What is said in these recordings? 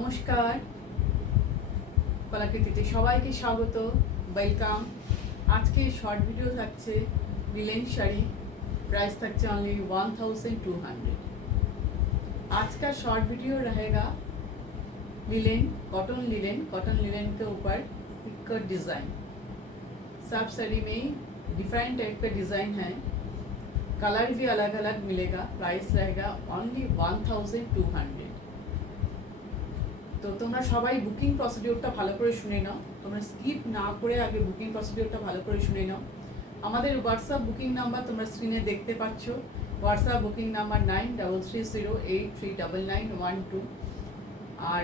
নমস্কার, কলাকৃতিতে সবাইকে স্বাগত, ওয়েলকাম। আজকে শর্ট ভিডিও থাকছে লিলেন শাড়ি, प्राइस থাকছে অনলি 1200। आज का शॉर्ट वीडियो रहेगा लिलेन, कॉटन लिलेन के ऊपर पिकर डिज़ाइन। सब साड़ी में डिफरेंट टाइप का डिज़ाइन है, कलर भी अलग अलग मिलेगा। प्राइस रहेगा ओनली 1200। তো তোমরা সবাই বুকিং প্রসিডিওরটা ভালো করে শুনে নাও, তোমরা স্কিপ না করে আগে বুকিং প্রসিডিওরটা ভালো করে শুনে নাও। আমাদের হোয়াটসঅ্যাপ বুকিং নাম্বার তোমরা স্ক্রিনে দেখতে পাচ্ছ। WhatsApp booking number 9330839912। আর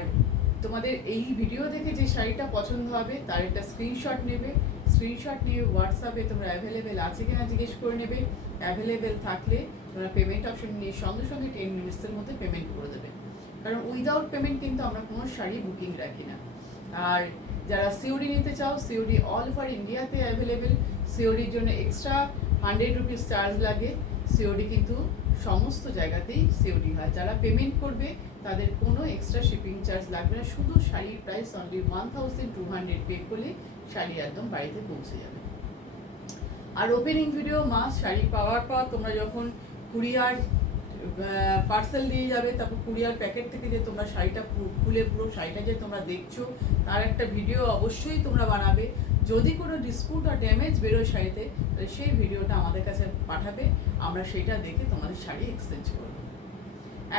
তোমাদের এই ভিডিও দেখে যে শাড়িটা পছন্দ হবে তার একটা স্ক্রিনশট নেবে। স্ক্রিনশট নিয়ে হোয়াটসঅ্যাপে তোমরা অ্যাভেলেবেল আছে কিনা জিজ্ঞেস করে নেবে। অ্যাভেলেবেল থাকলে তোমরা পেমেন্ট অপশন নিয়ে সঙ্গে সঙ্গে 10 মিনিটসের মধ্যে পেমেন্ট করে দেবে, কারণ উইদাউট পেমেন্ট কিন্তু আমরা কোনো শাড়ি বুকিং রাখি না। আর যারা সিওডি নিতে চাও, সিওডি অল ওভার ইন্ডিয়াতে অ্যাভেলেবেল। সিওডির জন্য এক্সট্রা 100 রুপিস চার্জ লাগে। সিওডি কিন্তু সমস্ত জায়গাতেই সিওডি হয়। যারা পেমেন্ট করবে তাদের কোনো এক্সট্রা শিপিং চার্জ লাগবে না, শুধু শাড়ির প্রাইস অনলি 1200 পে করলে শাড়ি একদম বাড়িতে পৌঁছে যাবে। আর ওপেনিং ভিডিও শাড়ি পাওয়ার পর তোমরা যখন কুরিয়ার পার্সেল দিয়ে যাবে, তারপর কুরিয়ার প্যাকেট থেকে যে তোমরা শাড়িটা খুলে পুরো শাড়িটা যে তোমরা দেখছো তার একটা ভিডিও অবশ্যই তোমরা বানাবে। যদি কোনো ডিসপুট আর ড্যামেজ বেরোয় শাড়িতে, তাহলে সেই ভিডিওটা আমাদের কাছে পাঠাবে, আমরা সেটা দেখে তোমাদের শাড়ি এক্সচেঞ্জ করব।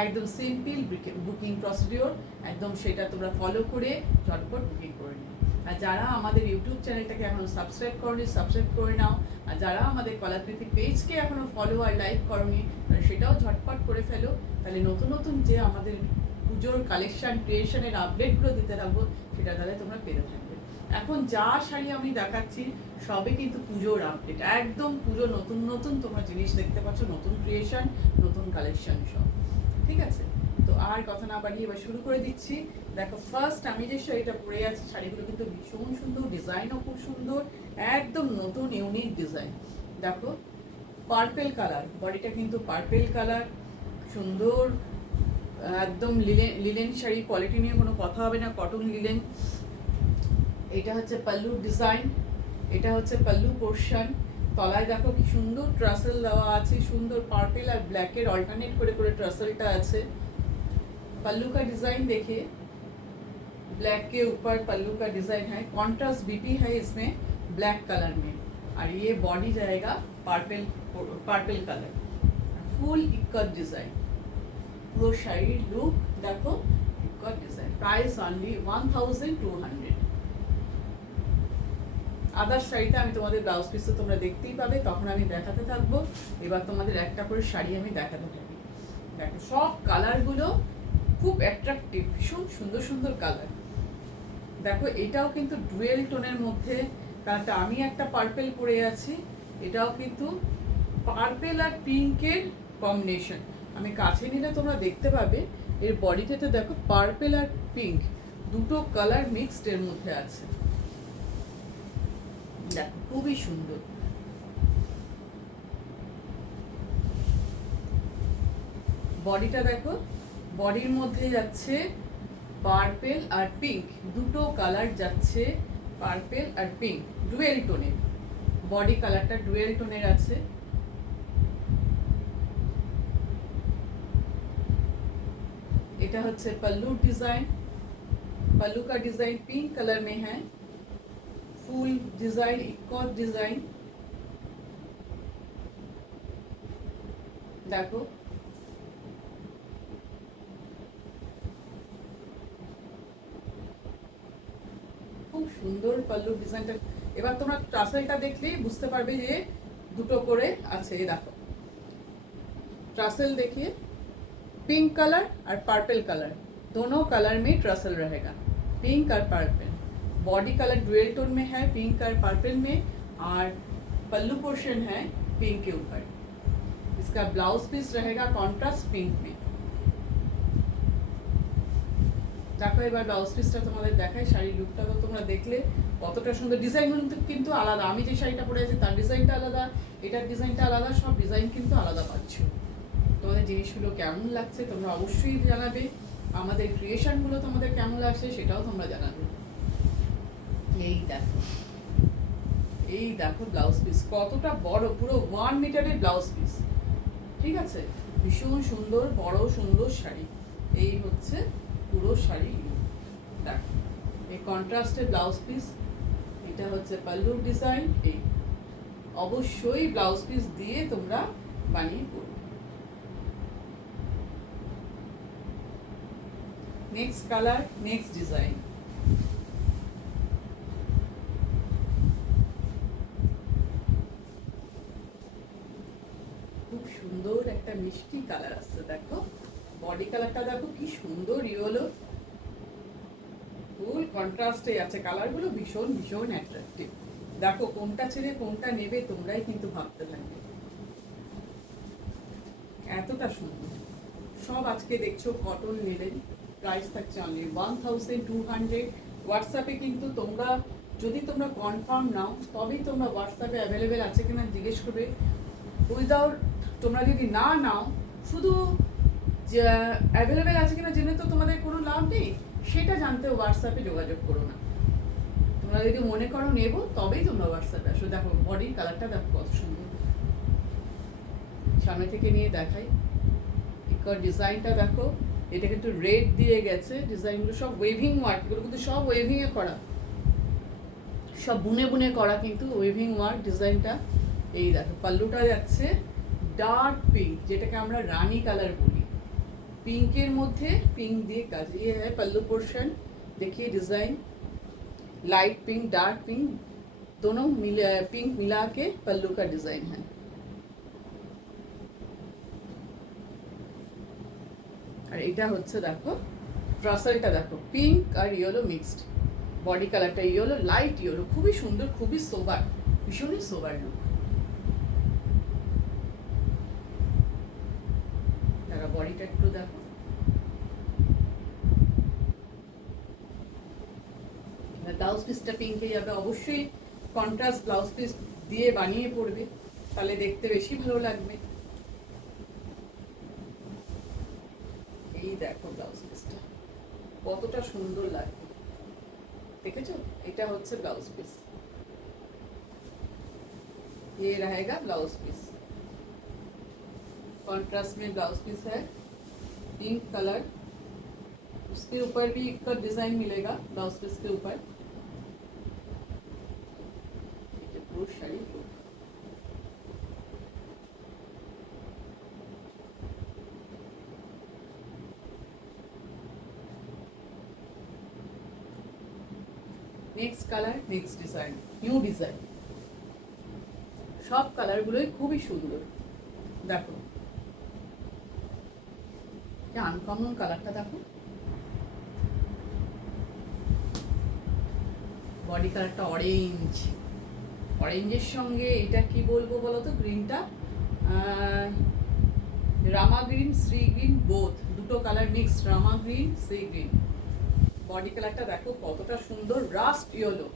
একদম সিম্পল বুকিং প্রসিডিওর, একদম সেটা তোমরা ফলো করে ঝটপট বুকিং করে নিও। আর যারা আমাদের ইউটিউব চ্যানেলটাকে এখনও সাবস্ক্রাইব করনি, সাবস্ক্রাইব করে নাও। আর যারা আমাদের কলাকৃতি পেজকে এখনও ফলো আর লাইক করনি, সেটাও ঝটপট করে ফেলো। তাহলে নতুন নতুন যে আমাদের পুজোর কালেকশন ক্রিয়েশনের আপডেটগুলো দিতে থাকবো, সেটা তাহলে তোমরা পেতে থাকবে। এখন যা শাড়ি আমি দেখাচ্ছি সবই কিন্তু পুজোর আপডেট, একদম পুজো নতুন নতুন তোমরা জিনিস দেখতে পাচ্ছ, নতুন ক্রিয়েশন, নতুন কালেকশন সব। ঠিক আছে, তো আর কথা না বাড়িয়ে এবার শুরু করে দিচ্ছি। দেখো, ফার্স্ট আমি যে শাড়িটা পরে আছি, শাড়িগুলো কিন্তু ভীষণ সুন্দর, ডিজাইনও খুব সুন্দর, একদম নতুন ইউনিক ডিজাইন। দেখো, পার্পেল কালার, বডিটা কিন্তু পার্পেল কালার, সুন্দর একদম লিলেন শাড়ি, কোয়ালিটি নিয়ে কোনো কথা হবে না, কটন লিলেন। এটা হচ্ছে পাল্লু ডিজাইন, এটা হচ্ছে পাল্লু পোর্শন। তলায় দেখো কি সুন্দর ট্রাসেল দেওয়া আছে, সুন্দর পার্পেল আর ব্ল্যাকের অল্টারনেট করে করে ট্রাসেলটা আছে। पल्लू का डिज़ाइन देखिए, ब्लैक के ऊपर पल्लू का डिज़ाइन है, कॉन्ट्रास्ट बीपी है इसमें ब्लैक कलर में। और ये बॉडी जाएगा purple colour, full ikat design, पूरा शाड़ी लुक देखो, इक्कत डिज़ाइन। Price only 1200। আদার শাড়িটা আমি তোমাদের ব্লাউজ পিস তো তোমরা দেখতেই পাবে, তখন আমি দেখাতে থাকবো। এবার তোমাদের একটা করে শাড়ি আমি দেখাতে থাকি। দেখো, সব কালারগুলো খুব অ্যাট্রাকটিভ, ভীষণ সুন্দর সুন্দর কালার। দেখো, এটাও কিন্তু ডুয়েল টোনের মধ্যে, কারণটা আমি একটা পার্পেল পরে আছি, এটাও কিন্তু পার্পেল আর পিঙ্কের কম্বিনেশন। আমি কাছে নিলে তোমরা দেখতে পাবে এর বডিটাতে দেখো পার্পেল আর পিঙ্ক দুটো কালার মিক্সড এর মধ্যে আছে। দেখো, খুবই সুন্দর। বডিটা দেখো, বডির মধ্যে যাচ্ছে পার্পেল আর পিঙ্ক, দুটো কালার যাচ্ছে, পার্পেল আর পিঙ্ক ডুয়েল টোনের। বডি কালারটা ডুয়েল টোনের আছে। এটা হচ্ছে पल्लू डिजाइन, पल्लू का डिजाइन पिंक कलर में है, फुल डिजाइन इक्कत डिजाइन। देखो, খুব সুন্দর পল্লু ডিজাইনটা। এবার তোমরা ট্রাসেলটা দেখলেই বুঝতে পারবে যে দুটো করে আছে। দেখো, ट्रसल देखिए, पिंक कलर और पर्पल कलर, दोनों कलर में ट्रसल रहेगा, पिंक और purple. Body colour dual tone में है, पिंक और पर्पल में, और पल्लू पोर्शन है पिंक के ऊपर। इसका ब्लाउज पीस रहेगा कॉन्ट्रास्ट पिंक में। দেখো, এবার ব্লাউজ পিসটা তোমাদের দেখাই। শাড়ির লুকটা তো তোমরা দেখলে কতটা সুন্দর। ডিজাইনগুলো কিন্তু আলাদা, আমি যে শাড়িটা পরে আছি তার ডিজাইনটা আলাদা, এটার ডিজাইনটা আলাদা, সব ডিজাইন কিন্তু আলাদা পাচ্ছ। তোমাদের জিনিসগুলো কেমন লাগছে তোমরা অবশ্যই জানাবে। আমাদের ক্রিয়েশনগুলো তোমাদের কেমন লাগছে সেটাও তোমরা জানাবে। এই দেখো ব্লাউজ পিস কতটা বড়, পুরো 1 মিটারের ব্লাউজ পিস, ঠিক আছে? ভীষণ সুন্দর বড় সুন্দর শাড়ি। এই হচ্ছে পুরো শাড়ি। দেখো এই কন্ট্রাস্টের ব্লাউজ পিস, এটা হচ্ছে পাল্লুর ডিজাইন। এই অবশ্যই ব্লাউজ পিস দিয়ে তোমরা বানিয়ে পড়বে। Next colour, next design. খুব সুন্দর একটা মিষ্টি কালার আসছে, দেখো বডি কালারটা দেখো কি সুন্দর ইয়েলো, ফুল কন্ট্রাস্টে আছে কালারগুলো, ভীষণ ভীষণ অ্যাট্রাকটিভ। দেখো কোনটা ছেড়ে কোনটা নেবে তোমরাই কিন্তু ভাবতে থাকবে, এতটা সুন্দর। সব আজকে দেখছো কটন নেবেন, প্রাইস থাকছে অনলি 1200। হোয়াটসঅ্যাপে কিন্তু তোমরা যদি তোমরা কনফার্ম নাও তবেই তোমরা হোয়াটসঅ্যাপে অ্যাভেলেবেল আছে কিনা জিজ্ঞেস করবে। উইদাউট তোমরা যদি না নাও, শুধু অ্যাভেলেবেল আছে কিনা জেনে তো তোমাদের কোনো লাভ নেই, সেটা জানতে হোয়াটসঅ্যাপে যোগাযোগ করো না। তোমরা যদি মনে করো নেবো তবেই তোমরা হোয়াটসঅ্যাপে আসো। দেখো বডির কালারটা দেখো কত সুন্দর, সামনে থেকে নিয়ে দেখাই। ডিজাইনটা দেখো, এটা কিন্তু রেড দিয়ে গেছে, ডিজাইনগুলো সব ওয়েভিং ওয়ার্ক, এগুলো কিন্তু সব ওয়েভিং এ করা, সব বুনে বুনে করা কিন্তু ওয়েভিং ওয়ার্ক ডিজাইনটা। এই দেখো পাল্লুটা যাচ্ছে ডার্ক পিঙ্ক, যেটাকে আমরা রানী কালার বলি, पिंकेर मध्य पिंक दिए काज। ये है पल्लू पोर्शन, देखिए design light pink dark pink दोनों पिंक मिला के पल्लू का डिजाइन है। और এটা হচ্ছে দেখো ট্রাসেলটা দেখো পিঙ্ক আর ইয়েলো মিক্সড, বডি কালারটা ইয়েলো লাইট ইয়েলো, খুবই সুন্দর খুবই সোবার, ভীষণই সোবার লুক। তারা বডিটা একটু দেখো, ব্লাউজ পিসটা পিঙ্কে যাবে, অবশ্যই কন্ট্রাস্ট ব্লাউজ পিস দিয়ে বানিয়ে পড়বে, তাহলে দেখতে বেশি ভালো লাগবে। এই দেখো ব্লাউজ পিসটা কতটা সুন্দর লাগবে, দেখেছো? এটা হচ্ছে ব্লাউজ পিস, ये रहेगा ब्लाउज पीस, कॉन्ट्रास्ट में ब्लाउज पीस है पिंक कलर, उसके ऊपर भी एक डिजाइन मिलेगा ब्लाउज पीस के ऊपर। पूरी sari next colour next design new design, सब कलर गुलोई खूबी सुंदर। देखो आनकमन कलरটা देखो, बॉडी कलरটা ऑरेंज, ऑरेंजेर संगे এটা কি বলবো বলো তো, গ্রিনটা Rama green Shri green both, দুটো colour mix, Rama green Shri green. Body কালারটা দেখো কতটা সুন্দর, রাস্ট ইয়েলো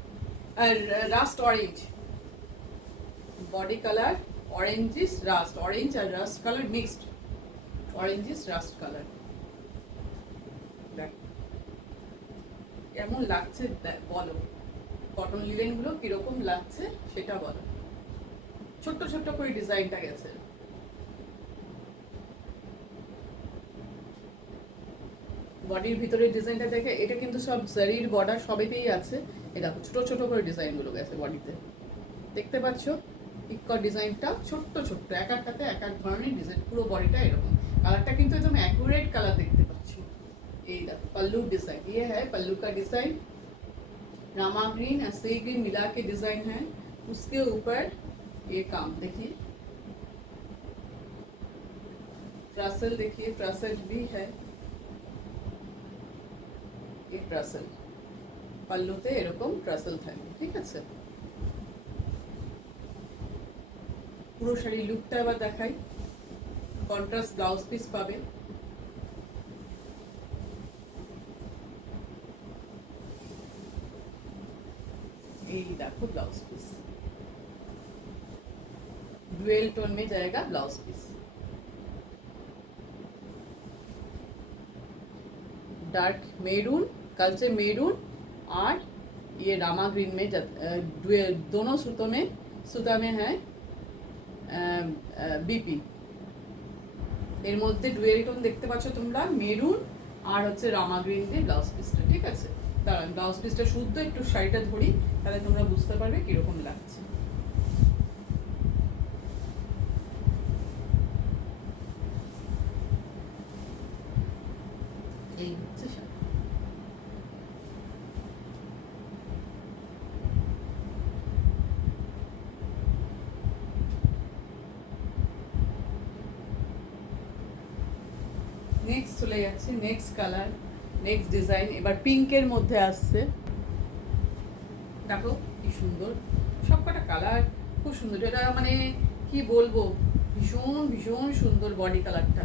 আর rust orange, body colour orangish rust, orange और rust colour mixed, orangish rust colour. কেমন লাগছে বলো, কটন লিনেন গুলো কিরকম লাগছে সেটা বলো। ছোট্ট ছোট্ট করে ডিজাইনটা গেছে, বডির ভিতরে ডিজাইনটা দেখে, এটা কিন্তু সব জারির বর্ডার সবেতেই আছে। এই দেখো ছোট ছোট করে ডিজাইন গুলো গেছে বডিতে, দেখতে পাচ্ছো? ইক্কর ডিজাইনটা ছোট্ট ছোট্ট, এক একটাতে এক এক ধরনের ডিজাইন, পুরো বডিটা এরকম। কালারটা কিন্তু একদম অ্যাকুরেট কালার দেখতে পাচ্ছি। এই দেখো पल्लू डिजाइन, ये है पल्लू का डिजाइन, रामा ग्रीन और सी ग्रीन मिला के डिजाइन है। उसके ऊपर ये काम देखिए, ट्रसल देखिए, ट्रसल भी है, ये ट्रसल पल्लूते एरकम ट्रसल থাকবে, ঠিক আছে? পুরো শাড়ি লুকটা এবার দেখাই। কন্ট্রাস্ট ব্লাউজ পিস পাবে, এই দেখো ब्लाउज पीस डुअल टोन में जाएगा ब्लाउज पीस। डार्क मेरून, कलचे मेरून और ये रामा ग्रीन में दोनों सूता में है बीपी। এর মধ্যে ডুয়েল টোন দেখতে পাচ্ছ তোমরা, মেরুন আর হচ্ছে রামা গ্রিন দিয়ে ব্লাউজ পিসটা। ঠিক আছে, দাঁড়ান ব্লাউজ পিসটা শুদ্ধ একটু শাড়িটা ধরি, তাহলে তোমরা বুঝতে পারবে কিরকম লাগছে। এই হচ্ছে শাড়ি। নেক্সট চলে যাচ্ছে, নেক্সট কালার, নেক্সট ডিজাইন। এবার পিঙ্কের মধ্যে আসছে, দেখো কি সুন্দর, সবকটা কালার খুব সুন্দর। এটা মানে কি বলবো, ভীষণ ভীষণ সুন্দর বডি কালারটা।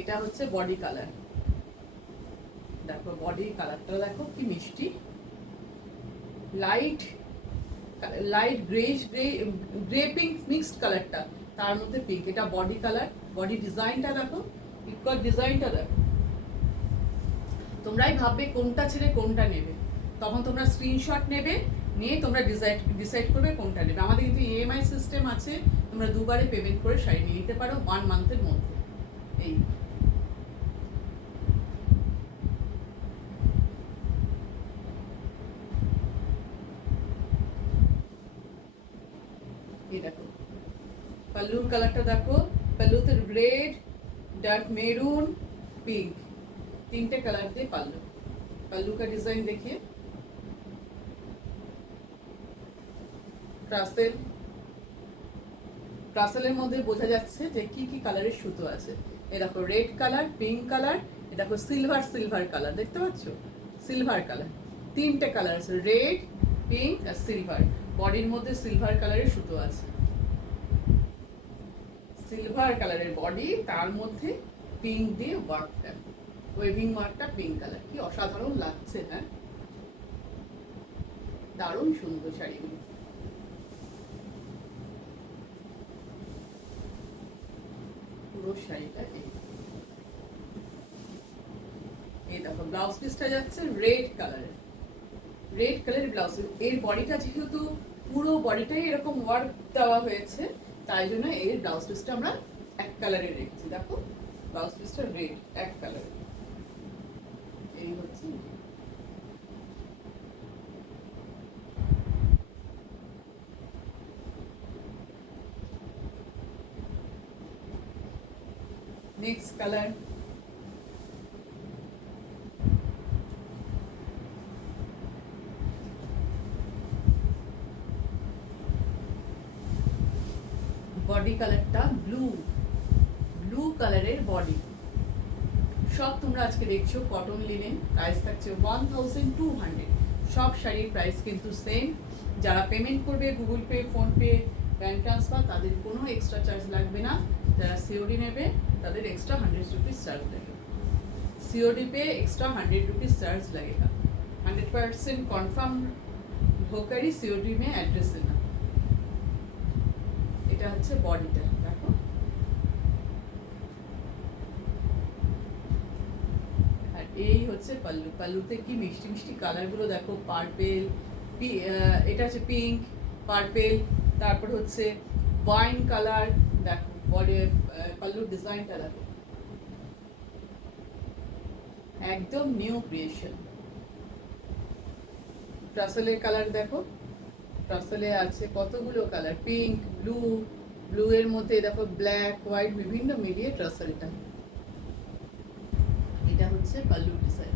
এটা হচ্ছে বডি কালার, দেখো বডি কালারটা দেখো কি মিষ্টি, light light greyish grey pink mixed কালারটা, তার মধ্যে পিঙ্ক। এটা বডি কালার, বডি ডিজাইনটা দেখো, ইকুয়াল ডিজাইনটা দেখো। তোমরাই ভাববে কোনটা ছেড়ে কোনটা নেবে, তখন তোমরা স্ক্রিনশট নেবে, নিয়ে তোমরা ডিসাইড করবে কোনটা নেবে। আমাদের কিন্তু ইএমআই সিস্টেম আছে, তোমরা দুবারে পেমেন্ট করে শাড়ি নিয়ে নিতে পারো 1 মান্থের মধ্যে। এই দেখো पल्लूर कलर देखो, पल्लूते रेड, डार्क मेरून, पिंक, 3टे कलर दिए पल्लू। पल्लू का डिजाइन देखिए, ট্রাসেল, ট্রাসেলের মধ্যে বোঝা যাচ্ছে যে কি কি কালারের সুতো আছে। এই দেখো রেড কালার, পিঙ্ক কালার, এই দেখো সিলভার সিলভার কালার, দেখতে পাচ্ছ সিলভার কালার, 3টে কালার আছে, রেড, পিঙ্ক আর সিলভার। বডির মধ্যে সিলভার কালারের সুতো আছে, সিলভার কালারের বডি, তার মধ্যে পিঙ্ক দিয়ে ওয়ার্কটা, ওয়েভিং ওয়ার্কটা পিঙ্ক কালার। কি অসাধারণ লাগছে, হ্যাঁ দারুণ সুন্দর শাড়িগুলো। পুরো শাড়িটা এই দেখো ব্লাউজ পিসটা যাচ্ছে রেড কালারের, রেড কালারের ব্লাউজ। এর বডিটা যেহেতু পুরো বডিটাই এরকম ওয়ার্ক দেওয়া হয়েছে, তাই জন্য এর ব্লাউজ পিসটা আমরা এক কালারে রেখেছি। দেখো ব্লাউজ পিসটা রেড এক কালারে। এই হচ্ছে নেক্সট কালার, বডি কালারটা ব্লু, ব্লু কালারের বডি। সব তোমরা আজকে দেখছো কটন লিনেন, প্রাইস থাকছে 1200। সব শাড়ির প্রাইস কিন্তু সেম। যারা পেমেন্ট করবে Google pay, PhonePe, bank transfer, তাদের কোনো এক্সট্রা চার্জ লাগবে না। যারা সিওডি নেবে তাদের एक्स्ट्रा 100 रुपीज़ चार्ज लगेगा। सीओडी पे एक्स्ट्रा 100 रुपीज़ चार्ज लगेगा। 100% कन्फार्म होकर ही सीओडी में एड्रेस देना। এটা হচ্ছে বডিটা, দেখো আর এই হচ্ছে পাল্লু। পাল্লুতে কি মিষ্টি মিষ্টি কালারগুলো দেখো, পার্পেল, এটা হচ্ছে পিঙ্ক, পার্পেল, তারপর হচ্ছে ওয়াইন কালার। দেখো বডি পাল্লুর ডিজাইনটা দেখো, একদম নিউ ক্রিয়েশন। ট্রাসেলের কালার দেখো, ট্রাসেলে আছে কতগুলো কালার, পিঙ্ক, ব্লু, ব্লু এর মধ্যে দেখো ব্ল্যাক, হোয়াইট, বিভিন্ন মিলিয়ে ট্রাসেলটা। এটা হচ্ছে পাল্লু ডিজাইন,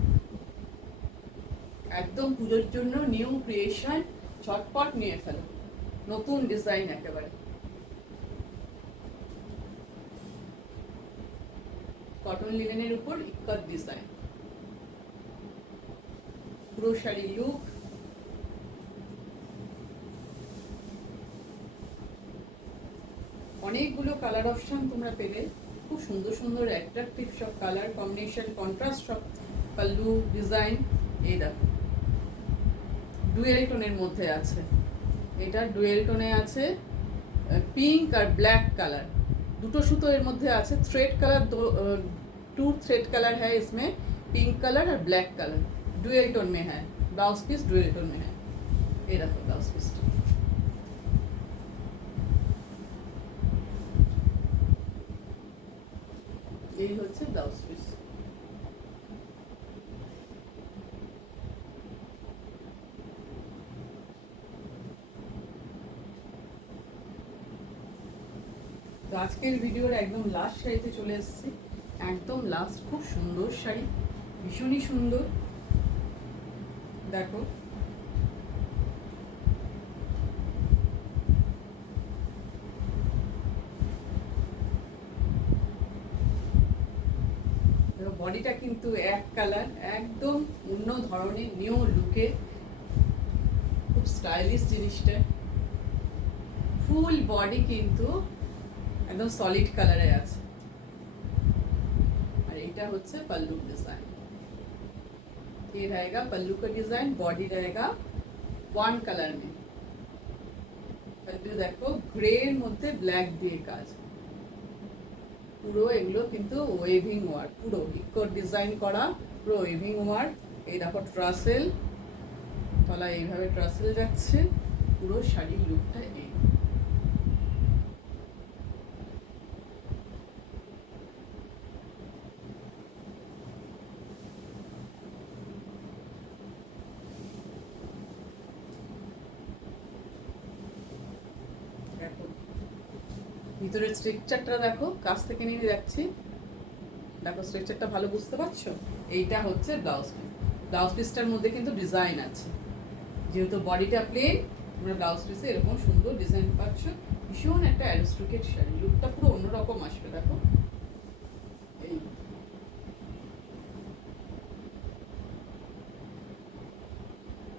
একদম পুজোর জন্য নিউ ক্রিয়েশন। ঝটপট নিয়ে ফেলো, নতুন ডিজাইন একেবারে। কটন লিনেনের উপর ইক্কত ডিজাইন, পুরো শাড়ি লুক। অনেকগুলো কালার অপশন তোমরা পেলে, খুব সুন্দর সুন্দর অ্যাট্রাকটিভ সব কালার কম্বিনেশন, কন্ট্রাস্ট সব পাল্লু ডিজাইন। এই দেখো ডুয়েল টোনের মধ্যে আছে, এটা ডুয়েল টোনে আছে, পিঙ্ক আর ব্ল্যাক কালার। দুটো সুতো এর মধ্যে আছে, थ्रेड कलर दो, 2 थ्रेड कलर है इसमें, पिंक कलर और ब्लैक कलर, डुअल टोन में है। ब्लाउज पीस डुअल टोन में है। ये देखो ब्लाउज पीस, এই হচ্ছে ব্লাউজ পিস। তো আজকের ভিডিওর একদম লাস্ট শাড়িতে চলে এসেছি, একদম লাস্ট। খুব সুন্দর শাড়ি, ভীষণই সুন্দর। দেখো বডিটা কিন্তু এক কালার, একদম অন্য ধরনের নিউ লুকে, খুব স্টাইলিশ জিনিসটা। ফুল বডি কিন্তু একদম সলিড কালারে আছে। और এটা হচ্ছে पल्लू डिजाइन, ये रहेगा पल्लू का डिजाइन। बॉडी रहेगा वन कलर में। पल्लू देखो ग्रे এর মধ্যে ব্ল্যাক দিয়ে কাজ, পুরো এগুলো কিন্তু ওয়েভিং ওয়ার্ক, পুরো ইকো ডিজাইন করা, পুরো ওয়েভিং ওয়ার্ক। এই দেখো ট্রাসেল, তলায় এইভাবে ট্রাসেল যাচ্ছে। পুরো শাড়ির লুকটা এই। দেখো ভিতরের স্ট্রাকচারটা দেখো, কাছ থেকে নিয়ে যাচ্ছি। দেখো স্ট্রাকচারটা ভালো বুঝতে পারছো? এইটা হচ্ছে ব্লাউজ পিস। ব্লাউজ পিসটার মধ্যে কিন্তু ডিজাইন আছে, যেহেতু বডিটা প্লেন, তোমরা ব্লাউজ পিসে এরকম সুন্দর ডিজাইন পাচ্ছ। ভীষণ একটা অ্যারিস্টোক্রেট শাড়ি, লুকটা পুরো অন্যরকম আসবে। দেখো এই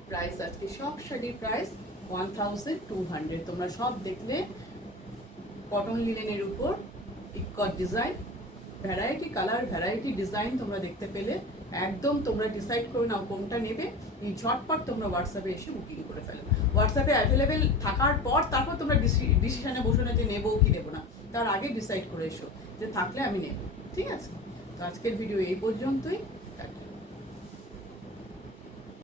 প্রাইস, আজকে সব শাড়ির প্রাইস 1200। তোমরা সব দেখলে কটন লিনেনের উপর ইকট design, variety colour, variety design তোমরা দেখতে পেলে। একদম তোমরা ডিসাইড করে নাও কোনটা নেবে। এই ঝটপট তোমরা হোয়াটসঅ্যাপে এসে বুকিং করে ফেলো। হোয়াটসঅ্যাপে অ্যাভেলেবেল থাকার পর তারপর তোমরা ডিসিশনে বসো না যে নেবো কি নেবো না, তার আগে ডিসাইড করে এসো যে থাকলে আমি নেব। ঠিক আছে? তো আজকের ভিডিও এই পর্যন্তই।